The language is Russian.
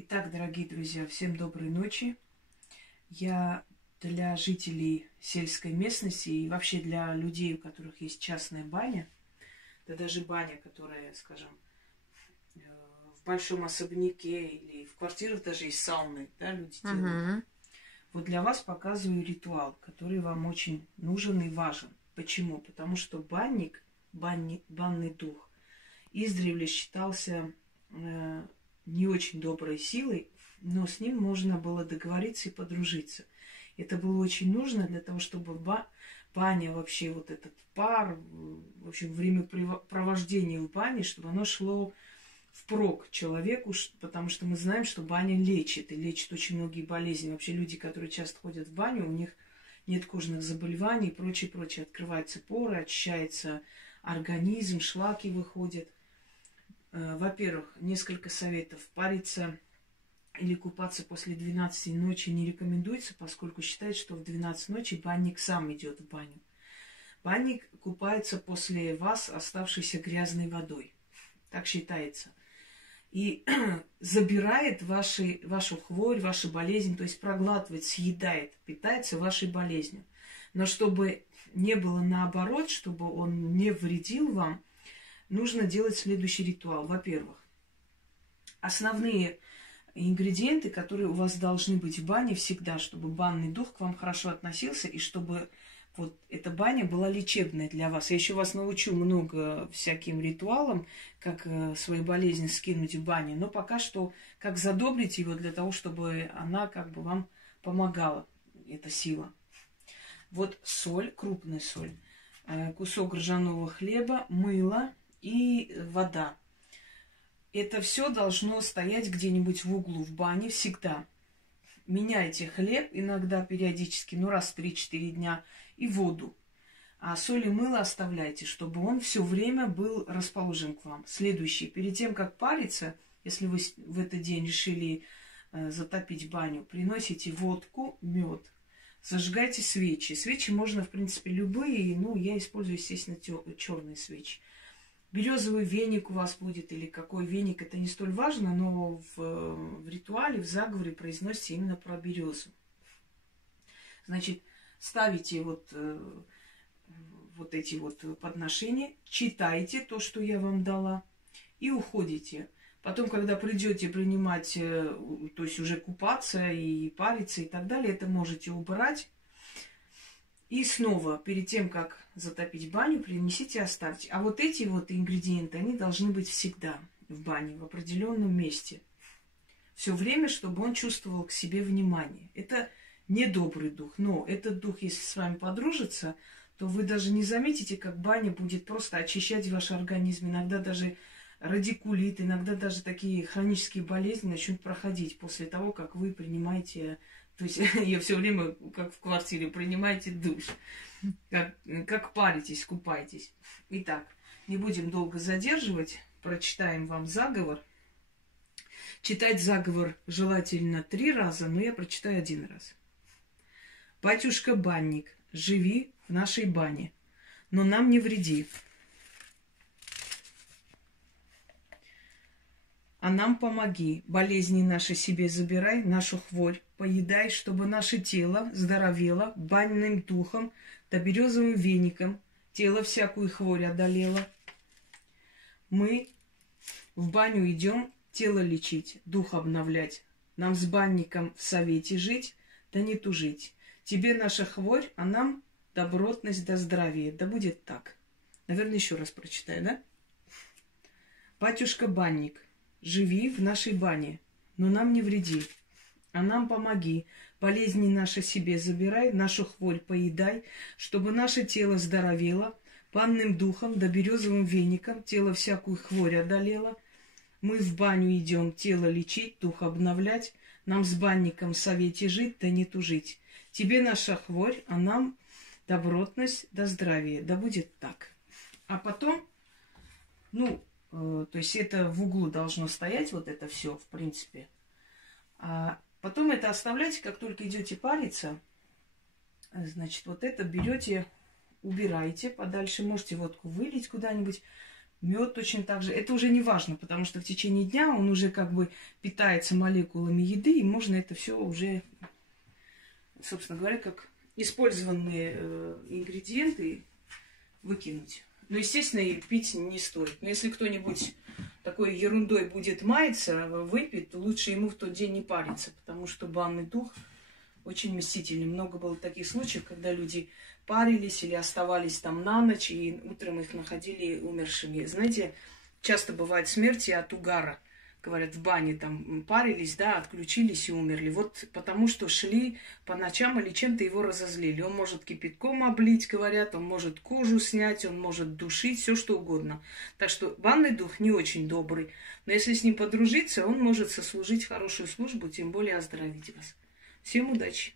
Итак, дорогие друзья, всем доброй ночи. Я для жителей сельской местности и вообще для людей, у которых есть частная баня, да даже баня, которая, скажем, в большом особняке или в квартирах даже есть сауны, да, люди делают. Вот для вас показываю ритуал, который вам очень нужен и важен. Почему? Потому что банник, банный дух, издревле считался не очень доброй силой, но с ним можно было договориться и подружиться. Это было очень нужно для того, чтобы баня, вообще вот этот пар, в общем, времяпровождение в бане, чтобы оно шло впрок человеку, потому что мы знаем, что баня лечит, и лечит очень многие болезни. Вообще люди, которые часто ходят в баню, у них нет кожных заболеваний и прочее, прочее. Открываются поры, очищается организм, шлаки выходят. Во-первых, несколько советов. Париться или купаться после 12 ночи не рекомендуется, поскольку считается, что в 12 ночи банник сам идет в баню. Банник купается после вас оставшейся грязной водой. Так считается. И забирает вашу хворь, вашу болезнь, то есть проглатывает, съедает, питается вашей болезнью. Но чтобы не было наоборот, чтобы он не вредил вам, нужно делать следующий ритуал. Во-первых, основные ингредиенты, которые у вас должны быть в бане всегда, чтобы банный дух к вам хорошо относился и чтобы вот эта баня была лечебная для вас. Я еще вас научу много всяким ритуалам, как свои болезни скинуть в бане, но пока что как задобрить его для того, чтобы она как бы вам помогала, эта сила. Вот соль, крупная соль, кусок ржаного хлеба, мыло и вода. Это все должно стоять где-нибудь в углу в бане всегда. Меняйте хлеб иногда периодически, раз в 3-4 дня, и воду. А соль и мыло оставляйте, чтобы он все время был расположен к вам. Следующий. Перед тем, как париться, если вы в этот день решили затопить баню, приносите водку, мед. Зажигайте свечи. Свечи можно, в принципе, любые. Я использую, естественно, черные свечи. Березовый веник у вас будет или какой веник, это не столь важно, но в ритуале, в заговоре произносится именно про березу. Значит, ставите вот эти вот подношения, читайте то, что я вам дала, и уходите. Потом, когда придете принимать, то есть уже купаться и париться и так далее, это можете убрать. И снова, перед тем, как затопить баню, принесите и оставьте. А вот эти вот ингредиенты, они должны быть всегда в бане, в определенном месте. Все время, чтобы он чувствовал к себе внимание. Это не добрый дух, но этот дух, если с вами подружится, то вы даже не заметите, как баня будет просто очищать ваш организм. Иногда даже радикулит, иногда даже такие хронические болезни начнут проходить после того, как вы принимаете, то есть я все время, как в квартире, принимаете душ, как паритесь, купаетесь. Итак, не будем долго задерживать, прочитаем вам заговор. Читать заговор желательно 3 раза, но я прочитаю 1 раз. Батюшка-банник, живи в нашей бане, но нам не вреди. А нам помоги, болезни наши себе забирай, нашу хворь поедай, чтобы наше тело здоровело банным духом да березовым веником, тело всякую хворь одолело. Мы в баню идем тело лечить, дух обновлять, нам с банником в совете жить, да не тужить. Тебе наша хворь, а нам добротность да здравие, да будет так. Наверное, еще раз прочитаю, да? Батюшка-банник, живи в нашей бане, но нам не вреди, а нам помоги. Болезни наши себе забирай, нашу хворь поедай, чтобы наше тело здоровело, банным духом да березовым веником тело всякую хворь одолело. Мы в баню идем тело лечить, дух обновлять, нам с банником в совете жить, да не тужить. Тебе наша хворь, а нам добротность да здравие, да будет так. А потом, то есть это в углу должно стоять, вот это все, в принципе. А потом это оставляйте, как только идете париться. Значит, вот это берете, убираете подальше. Можете водку вылить куда-нибудь. Мед точно так же. Это уже не важно, потому что в течение дня он уже как бы питается молекулами еды, и можно это все уже, собственно говоря, как использованные ингредиенты выкинуть. Но, естественно, и пить не стоит. Но если кто-нибудь такой ерундой будет маяться, выпить, то лучше ему в тот день не париться, потому что банный дух очень мстительный. Много было таких случаев, когда люди парились или оставались там на ночь, и утром их находили умершими. Знаете, часто бывают смерти от угара. Говорят, в бане там парились, да, отключились и умерли. Вот потому что шли по ночам или чем-то его разозлили. Он может кипятком облить, говорят, он может кожу снять, он может душить, все что угодно. Так что банный дух не очень добрый. Но если с ним подружиться, он может сослужить хорошую службу, тем более оздоровить вас. Всем удачи!